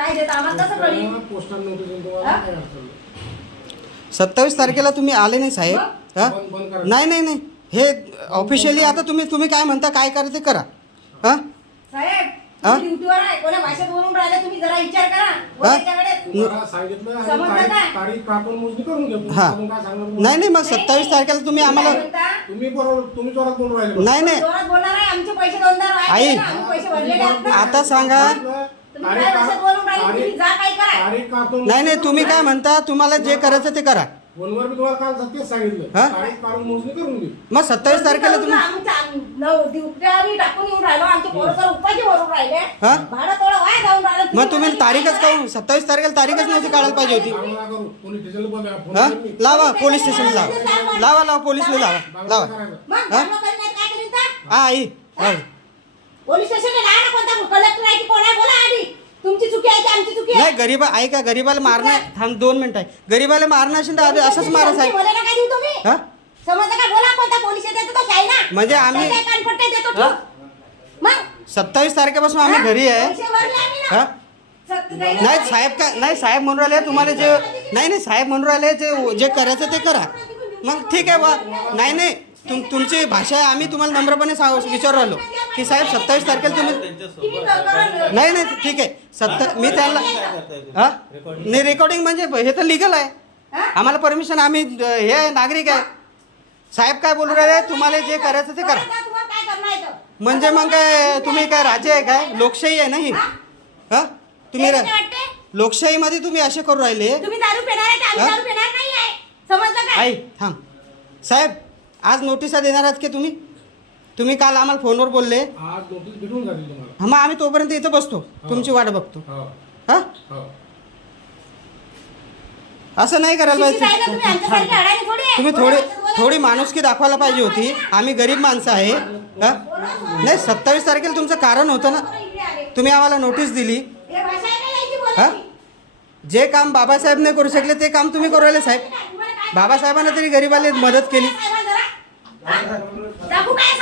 काय देत आम्हाला कसं कळील पोस्टल नोटीस येऊन तुम्हाला? काय अडचण नाही. सत्तावीस तारखेला तुम्ही आले नाही साहेब हा बंद- बंद करा. नाही नाही नाही हे ऑफिशियली आता तुम्ही तुम्ही काय म्हणता काय करा ते करा हा साहेब हा? तुम्ही ड्युटीवर आहे कोण्या भाषेत बोलून राहिले तुम्ही जरा विचार करा हा? त्याच्याकडे तुम्हाला सांगितलं आणि समजलं तारीख काय? तारीख कापून मोजणी करून घ्या हा. आपण काय सांगणार तुम्हाला? नाही नाही मग सत्तावीस तारखेला तुम्ही आम्हाला काय म्हणता? तुम्ही बरोबर तुम्ही जोरात बोलून राहिले नाही नाही जोरात बोलणार आहे आमचे पैसे दोनदा वाया आई. गेले ना, आम्ही पैसे भरलेले आहेत ना. आता सांगा तुम्ही काय भाषेत बोलून राहिले तुम्ही जा काय करा तारीख काढून नाही नाही तुम्ही काय म्हणता तुम्हाला जे करायचं ते करा फोनवर मी तुम्हाला काल सत्तेच सांगितलं हा? तारीख काढून मोजणी करून घे मग सत्तावीस तारखेला तुम्ही आमच्या नऊ दिवट्या आम्ही टाकून येऊन राहिलो आमचे पोरं तर उपाशी भरून राहिले हा? भाडं थोडं वाया जाऊन राहिलं मग तुम्ही तारीखच काढू सत्तावीस तारखेला तारीखच नव्हती काढायला पाहिजे होती सांगू नका करू. पोलीस स्टेशनला बोलवा. फोन हा करून मी. लावा पोलीस स्टेशनला लावा लावा लावा पोलीसला लावा लावा. मग हा? धर्म करण्यात काय करीन तर? हा आई. पोलीस स्टेशनला जा ना कोणता कलेक्टर आहे की कोण आहे बोला आधी तुमची चुकी आहे की आमची चुकी आहे? गरीबा ऐका गरीबाला मारणं थांब दोन मिनिटं आहे. गरीबाला मारणं असेल तर आधी असंच मारा साहेब काय हा? का? काय म्हणजे आम्ही- काय हा? सत्तावीस तारखेपासून आम्ही घरी आहे. हा? नाही साहेब काय नाही साहेब म्हणून राहिले तुम्हाला जे नाही नाही साहेब म्हणून राहिले जे जे करायचं ते करा. मग ठीक आहे बा नाही नाही. तुम तुमची भाषा आहे आम्ही तुम्हाला नम्रपणे सांग विचारू राहिलो. की साहेब सत्तावीस तारखेला तुम्ही नाही नाही ठीक आहे. सत्ता मी त्यांना हा? नाही रेकॉर्डिंग म्हणजे हे तर लिगल आहे? आम्हाला परमिशन आम्ही हे आहे, नागरिक आहे. साहेब काय बोलू राहिले? तुम्हाला जे करायचं ते करा? म्हणजे मग काय तुम्ही काय राज्य आहे काय? लोकशाही आहे ना ही? हा? तुम्ही? लोकशाहीमध्ये तुम्ही असे करू राहिले. हा? नाही आई थांब. साहेब आज नोटिसा देणार आहात की तुम्ही? तुम्ही काल आम्हाला फोनवर बोलले. आज नोटीस भेटून जातील तुम्हाला. हा मग आम्ही तोपर्यंत इथं बसतो. तुमची वाट बघतो. हो. हा? हो. असं नाही करायला शिक्षित आहे तुम्ही? पाहिजे आमच्यासारखे अडाणी थोडी आहे. तुम्ही थोडी? थोडी माणुसकी दाखवायला पाहिजे होती. आम्ही गरीब माणसं आहे. हा? नाही सत्तावीस तारखेला तुमचं कारण होतं ना. इकडे आले. तुम्ही आम्हाला नोटीस दिली. हे भाषा आहे का यायची हा? बोलायची? जे काम बाबासाहेब नाही करू शकले ते काम तुम्ही करू राहिले साहेब. बाबासाहेबांना तरी गरीबाला मदत केली. हा? दाखवू काय